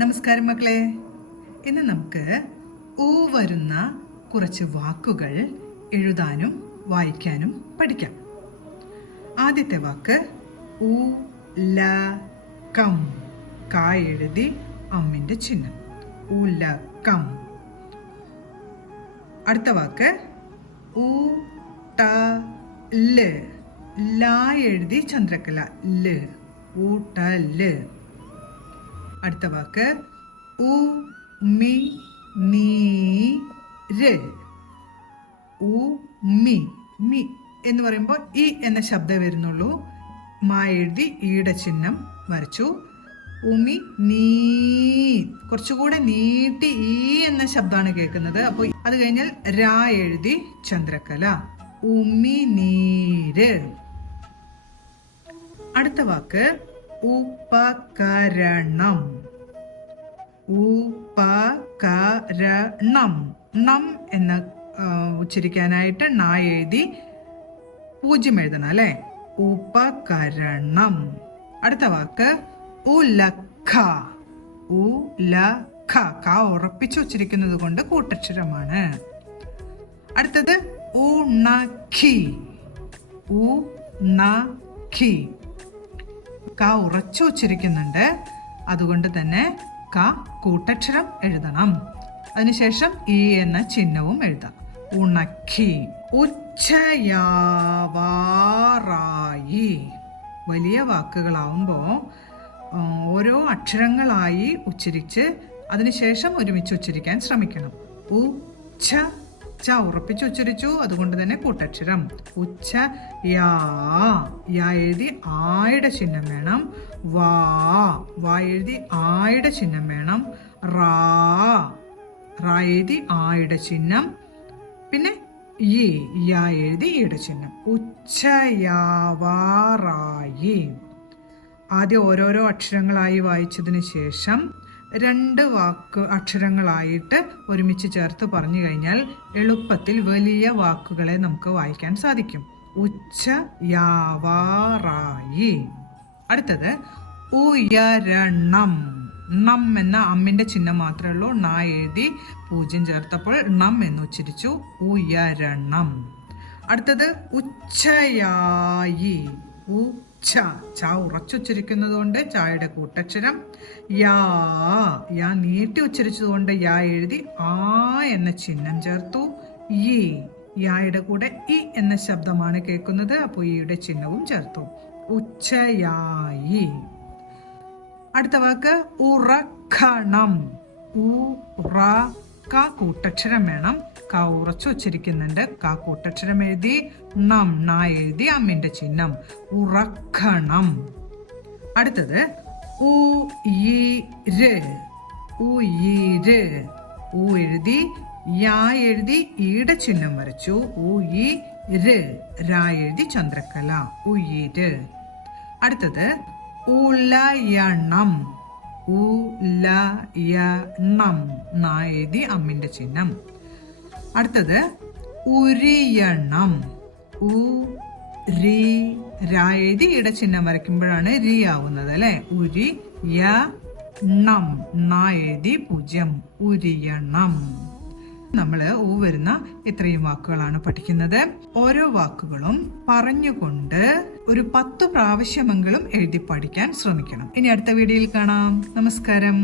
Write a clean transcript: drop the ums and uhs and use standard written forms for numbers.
നമസ്കാരം മക്കളെ. ഇന്ന് നമുക്ക് ഊ വരുന്ന കുറച്ച് വാക്കുകൾ എഴുതാനും വായിക്കാനും പഠിക്കാം. ആദ്യത്തെ വാക്ക് ഊ ല കം. കാ എഴുതി അമ്മിന്റെ ചിഹ്നം ഉലകം. അടുത്ത വാക്ക് ഊ ട ല്. ലാ എഴുതി ചന്ദ്രക്കല ല് ഊട്ടല്. അടുത്ത വാക്ക് ഉ മി നീ ര്. ഉ മി മി എന്ന് പറയുമ്പോൾ ഇ എന്ന ശബ്ദം വരുന്നുള്ളൂ. മാ എഴുതി ഈയുടെ ചിഹ്നം വരച്ചു. ഉമി നീ. കുറച്ചുകൂടെ നീട്ടി ഈ എന്ന ശബ്ദമാണ് കേൾക്കുന്നത്. അപ്പോൾ അത് കഴിഞ്ഞാൽ രാ എഴുതി ചന്ദ്രക്കല ഉമി നീര്. അടുത്ത വാക്ക് ഉപകരണം. ഉപകരണം. ണം എന്ന് ഉച്ചരിക്കാനായിട്ട് നാ എഴുതി 0 എഴുതണം അല്ലെ. ഉപകരണം. അടുത്ത വാക്ക് ഉലഖ. ഉലഖ. ക ഉറപ്പിച്ച് ഉച്ചരിക്കുന്നത് കൊണ്ട് കൂട്ടക്ഷരമാണ്. അടുത്തത് ഉണഖി. ഉണഖി. ക ഉറച്ചു ഉച്ചരിക്കുന്നുണ്ട്, അതുകൊണ്ട് തന്നെ ക കൂട്ടക്ഷരം എഴുതണം. അതിനുശേഷം ഈ എന്ന ചിഹ്നവും എഴുതാം. ഉണക്കി. ഉച്ചയാവാറായി. വലിയ വാക്കുകളാവുമ്പോൾ ഓരോ അക്ഷരങ്ങളായി ഉച്ചരിച്ച് അതിനുശേഷം ഒരുമിച്ച് ഉച്ചരിക്കാൻ ശ്രമിക്കണം. ഉച്ച ച ഉറപ്പിച്ച് ഉച്ചരിച്ചു, അതുകൊണ്ട് തന്നെ കൂട്ടക്ഷരം. ഉച്ച യാ. യാ എഴുതി ആയുടെ ചിഹ്നം വേണം. വാ. വാ എഴുതി ആയുടെ ചിഹ്നം വേണം. റാ. റാ എഴുതി ആയുടെ ചിഹ്നം. പിന്നെ ഈ യാ എഴുതി ഈയുടെ ചിഹ്നം. ഉച്ചയാവാറായി. ആദ്യം ഓരോരോ അക്ഷരങ്ങളായി വായിച്ചതിന് ശേഷം 2 അക്ഷരങ്ങളായിട്ട് ഒരുമിച്ച് ചേർത്ത് പറഞ്ഞു കഴിഞ്ഞാൽ എളുപ്പത്തിൽ വലിയ വാക്കുകളെ നമുക്ക് വായിക്കാൻ സാധിക്കും. ഉച്ചയാവാറായി. അടുത്തത് ഉയരണം. ണം എന്ന അമ്മിന്റെ ചിഹ്നം മാത്രമേ ഉള്ളൂ. നാ എഴുതി 0 ചേർത്തപ്പോൾ ണം എന്ന് ഉച്ചരിച്ചു. ഉയരണം. അടുത്തത് ഉച്ചയായി. ഉച്ച. ച ഉറച്ചുച്ചരിക്കുന്നത് കൊണ്ട് ചായയുടെ കൂട്ടക്ഷരം. യാ. യാ നീട്ടി ഉച്ചരിച്ചതുകൊണ്ട് യാ എഴുതി ആ എന്ന ചിഹ്നം ചേർത്തു. ഈ. യായുടെ കൂടെ ഇ എന്ന ശബ്ദമാണ് കേൾക്കുന്നത്, അപ്പോൾ ഈയുടെ ചിഹ്നവും ചേർത്തു. ഉച്ചയായി. അടുത്ത വാക്ക് ഉറക്കണം. ക കൂട്ടക്ഷരം വേണം. ക ഉറച്ചു ഉച്ചരിക്കുന്നുണ്ട്. ക കൂട്ടക്ഷരം എഴുതി ണം. നാ എഴുതി അമ്മിന്റെ ചിഹ്നം. ഉറക്കണം. അടുത്തത് ഉയിര്. ഉയിര്. ഉ എഴുതി യാ എഴുതി ഈയുടെ ചിഹ്നം വരച്ചു. ഉയിര്. രാ എഴുതി ചന്ദ്രക്കല ഉയിര്. അടുത്തത് ഉലയണം. ഉലയണം. നാ എഴുതി അമ്മിന്റെ ചിഹ്നം. അടുത്തത് ഉരിയണം. രാ എഴുതി ഈയുടെ ചിഹ്നം വരയ്ക്കുമ്പോഴാണ് രി ആവുന്നത് അല്ലെ. ഉരിയണം. നാ എഴുതി 0 ഉരിയണം. നമ്മള് ഊ വരുന്ന ഇത്രയും വാക്കുകളാണ് പഠിക്കുന്നത്. ഓരോ വാക്കുകളും പറഞ്ഞുകൊണ്ട് ഒരു 10 പ്രാവശ്യമെങ്കിലും എഴുതി പഠിക്കാൻ ശ്രമിക്കണം. ഇനി അടുത്ത വീഡിയോയിൽ കാണാം. നമസ്കാരം.